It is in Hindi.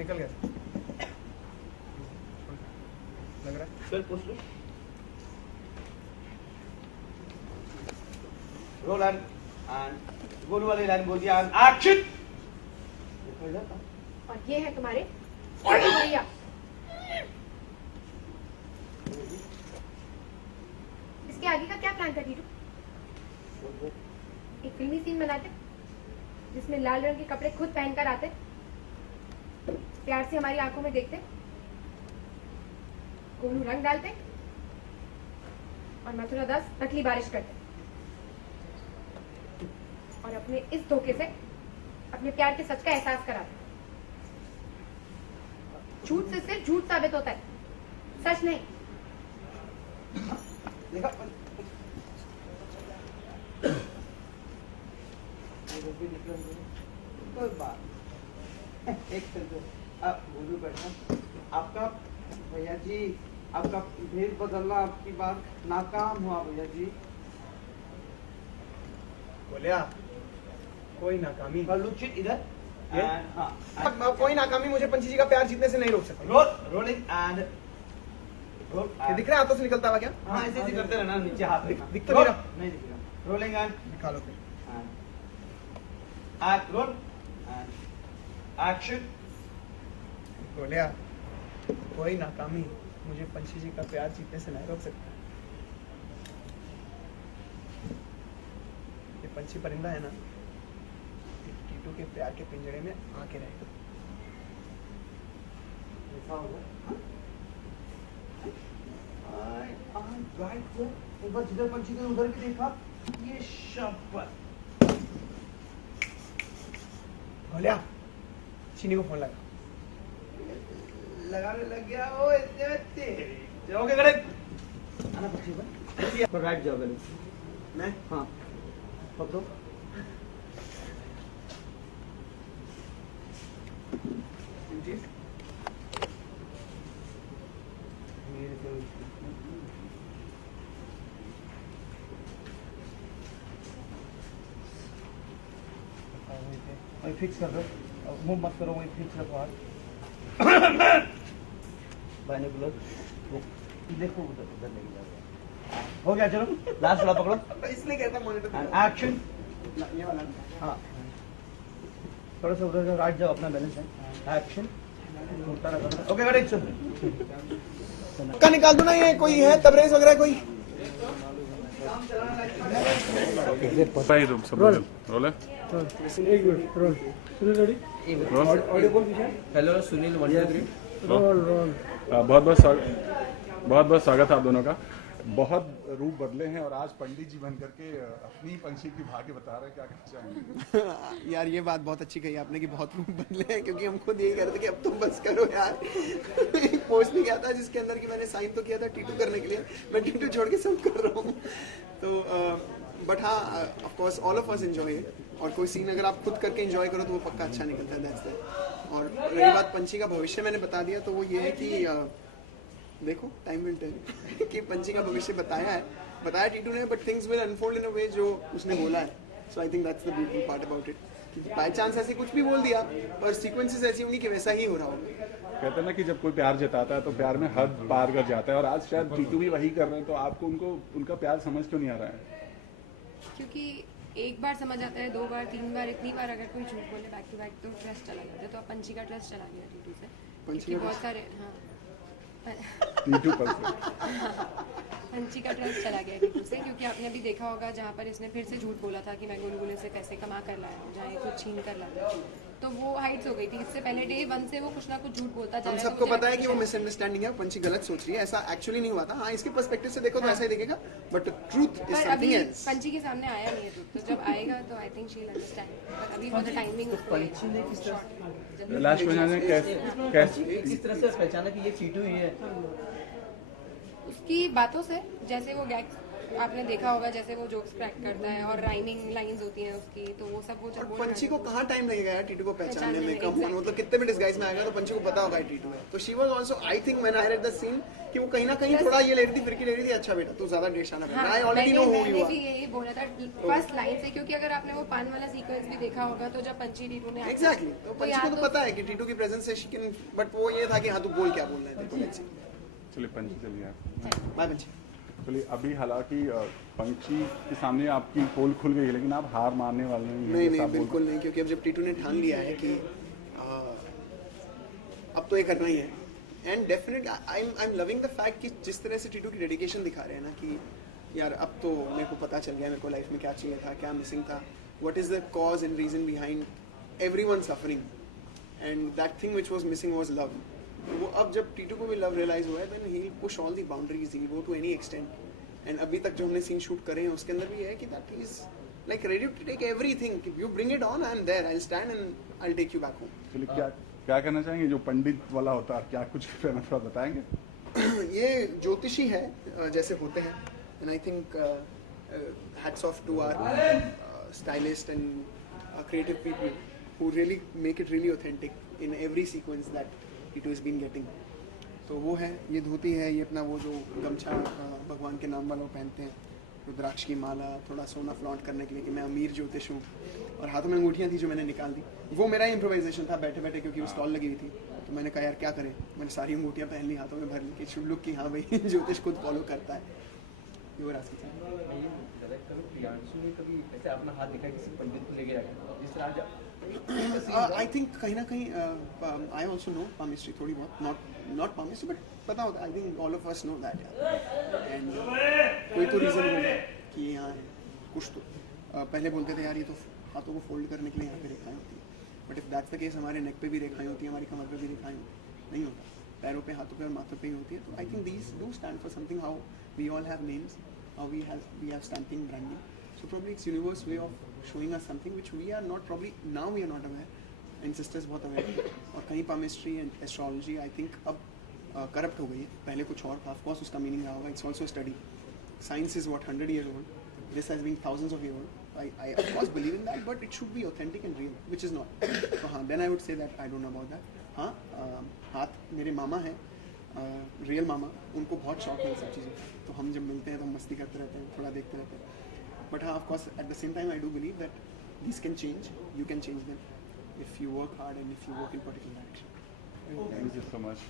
निकल गया लग रहा है। चल पोस्ट लो। रोल एंड गोल वाली लाइन बोल दिया एंड एक्शन। और ये है तुम्हारे भैया। इसके आगे का क्या प्लान कर रही तू? एक फिल्मी सीन बनाते जिसमें लाल रंग के कपड़े खुद पहनकर आते, प्यार से हमारी आंखों में देखते, गोलू रंग डालते और मथुरा दास नकली बारिश करते और अपने इस धोखे से अपने प्यार के सच का एहसास कराते। झूठ से सिर्फ झूठ साबित होता है, सच नहीं। देखा कोई बात एक सेकंड आप बोलू बैठा। आपका भैया जी आपका भेद बदलना आपकी बात नाकाम हुआ भैया जी। बोलिया कोई नाकामी लुचित इधर ये? हाँ कोई नाकामी मुझे पंछी जी का प्यार जीतने से नहीं रोक सकती। रोलिंग एंड रोल ये दिख रहा है हाथों से निकलता हुआ क्या? हाँ ऐसे ऐसे करते रहना नीचे हाथ दिख तो नहीं रहा। नहीं दिख रहा। रोलिंग एंड दिखा लो फिर। Roll action. बोलिया कोई नाकामी मुझे पंछी जी का प्यार जीतने से नहीं रोक सकता। ये पंछी परिंदा है ना, टीटू के प्यार के पिंजरे में आके रहेगा। ऐसा होगा गाइड को एक बार जिधर पंछी को उधर भी देखा। ये शब्द बोलिया चीनी को फोन लगा। लगाने लग गया। ओ तेरी ओके करे आना पक्षी पर राइट जाओ गली मैं। हाँ पकड़ो वही फिक्स कर दो, मुंह मत करो, वही फिक्स रखो हाथ। बाइनोकुलर देखो उधर उधर लेके जाओ। हो गया चलो लास्ट वाला पकड़ो। इसलिए कहता मॉनिटर एक्शन। ये वाला हाँ थोड़ा सा उधर राइट जाओ, अपना बैलेंस है। एक्शन ओके करेक्ट चल। का निकाल दो ना। ये कोई है तबरेज वगैरह कोई? भाई रूम सब रोल है एक minute roll Sunil ready roll audio कौन पीछे? हेलो सुनील 1 2 3 रोल रोल बहुत बहुत स्वागत है आप दोनों का। बहुत रूप बदले हैं और आज पंडित जी बन करके अपनी पंछी की भाग्य बता रहे हैं, क्या कहना चाहेंगे? यार ये बात बहुत अच्छी कही आपने कि बहुत रूप बदले हैं, क्योंकि हम खुद यही कह रहे थे कि अब तुम बस करो यार। एक पोस्ट भी किया था जिसके अंदर कि मैंने साइन तो किया था टीटू करने के लिए, मैं टीटू छोड़ के सब कर रहा हूँ। तो बट हाँ of course all of us enjoy it. और कोई सीन अगर आप खुद करके एंजॉय करो तो वो पक्का अच्छा निकलता है। That's that. और रही बात पंछी का भविष्य मैंने बता दिया, तो वो ये है कि देखो टाइम विल टेल कि पंछी का भविष्य बताया टीटू ने, but things will unfold in a way जो उसने बोला है। So I think that's the beautiful part about it कि बाय चांस ऐसे कुछ भी बोल दिया और सीक्वेंसेस ऐसी होंगी कि वैसा ही हो रहा होगा। कहते हैं ना कि जब कोई प्यार जताता है तो प्यार में हद पार कर जाता है, और आज शायद टीटू भी वही कर रहे हैं। तो आपको उनका प्यार समझ क्यों नहीं आ रहा है? क्योंकि एक बार समझ आता है, 2 बार 3 बार, इतनी बार अगर कोई झूठ बोले बैक टू बैक तो ट्रस्ट चला जाता है। तो अब पंछी का ट्रस्ट चला गया टीटू से, क्योंकि बहुत सारे टीटू पर से पंछी का ट्रस्ट चला गया टीटू से, क्योंकि आपने भी देखा होगा जहाँ पर इसने फिर से झूठ बोला था कि मैं गुनगुने से पैसे कमा कर लाया हूँ, जहाँ ये कुछ छीन कर लाया, तो वो हाइट्स हो गई थी। इससे पहले डे 1 से वो कुछ ना कुछ झूठ बोलता जा हम रहा है। सबको पता है कि वो मिसअंडरस्टैंडिंग है, पंछी गलत सोच रही है, ऐसा एक्चुअली नहीं हुआ था। हाँ इसके पर्सपेक्टिव से देखो तो ऐसा ही दिखेगा, बट ट्रूथ इज पर समथिंग अभी एल्स। पंछी के सामने आया नहीं है ट्रूथ, तो जब आएगा तो I think she will understand. पर अभी वो टाइमिंग पंछी ने किस तरह लास्ट में जाने कैसे किस तरह से पहचाना कि ये टीटू ही है? उसकी बातों से, जैसे वो गैग आपने देखा होगा जैसे वो जोक्स क्रैक करता है और राइमिंग लाइंस होती हैं उसकी, तो वो सब वो और जब पंची को कहाँ टाइम लगेगा यार टीटू को पहचानने पहचानने में? में, कम exactly. मतलब कितने भी डिस्गाइज में आएगा तो पंची को पता होगा ये टीटू है। तो she was also I think when I read the scene कि वो कहीं ना कहीं थोड़ा ये ले रही थी, फिर की ले रही थी, अच्छा बेटा तू ज्यादा डेशाना कर, I already know who you मैंने आर। भी यही बोला था फर्स्ट लाइन से, क्योंकि अगर आपने वो पान वाला सीक्वेंस भी देखा होगा तो जब पंची टीटू ने एग्जैक्टली, तो पंची को तो पता है कि टीटू की प्रेजेंस से शी कैन, बट वो ये था कि हाँ तू बोल क्या बोल रहा है, देखो लेट्स सी। चलिए पंची चलिए आप। बाय पंची। चलिए अभी हालांकि पंची के सामने आपकी पोल खुल गई है, लेकिन आप हार मानने वाले नहीं हैं, नहीं जैसा नहीं आप बोल- बिल्कुल नहीं, क्योंकि अब जब टीटू ने ठान लिया है कि अब तो ये करना ही है, and definite I am loving the fact कि जिस तरह से टीटू की डेडिकेशन दिखा रहे हैं ना कि यार अब तो मेरे को पता चल गया मेरे को लाइफ में क्या चाहिए था, क्या मिसिंग था, what is the cause and reason behind everyone suffering, and that thing which was missing was love. वो अब जब टीटू को भी लव रियलाइज हुआ है, then he will push all the boundaries, he will go to any extent, and अभी तक जो हमने सीन शूट करे हैं उसके अंदर भी है कि that is like ready to take everything, you bring it on, I am there, I will stand and I will take you back home. चलिए क्या क्या कहना चाहेंगे जो पंडित वाला होता है, क्या कुछ थोड़ा बताएंगे? ये ज्योतिषी है जैसे होते हैं, and I think hats off to our stylist and creative people who really make it really authentic in every sequence that it has been getting. तो वो है, ये धोती है, ये अपना वो जो गमछा भगवान के नाम वाला वो पहनते हैं, रुद्राक्ष की माला, थोड़ा सोना फ्लॉन्ट करने के लिए कि मैं अमीर ज्योतिष हूँ, और हाथों में अंगूठियाँ थी जो मैंने निकाल दी। वो मेरा इम्प्रोवाइजेशन था बैठे बैठे, क्योंकि वो स्टॉल लगी हुई थी, तो मैंने कहा यार क्या करें, मैंने सारी अंगूठियाँ पहन ली, हाथों में भर ली कि शुड लुक कि हाँ भाई ज्योतिष खुद फॉलो करता है। युवराज की प्रियांशु ने कभी ऐसे अपना हाथ दिखा किसी पंडित को लेके रखा जिस तरह आज आई थिंक कहीं ना कहीं आई ऑल्सो नो पामिस्ट्री थोड़ी बहुत, नॉट पामिस्ट्री बट पता होता है, I think all of us know that, and कोई तो रीज़न होगा कि यहाँ कुछ तो पहले बोलते थे यार ये तो हाथों को फोल्ड करने के लिए यहाँ पे रेखाएं होती हैं, but if that's the case हमारे नेक पे भी रेखाएं होती हैं, हमारी कमर पे भी रेखाएं नहीं होता, पैरों पे, हाथों पे और माथों पे ही होती है। तो I think these do stand for something, how we all have names, how we have stamping, branding, so probably it's universe way of showing us something which we are not, probably now we are not aware, ancestors बहुत aware थे, और कहीं palmistry and astrology I think अब corrupt हो गई है, पहले कुछ और था, of course उसका meaning रहा होगा, it's also a study, science is what 100 years old, this has been thousands of years old, I of course believe in that, but it should be authentic and real, which is not, so हाँ then I would say that I don't know about that, हाँ हाथ मेरे मामा हैं, रियल मामा, उनको बहुत शौक है सब चीज़ें, तो हम जब मिलते हैं तो हम मस्ती करते रहते हैं, थोड़ा देखते रहते हैं, but of course at the same time I do believe that these can change, you can change them if you work hard and if you work in particular direction. Thank you so much.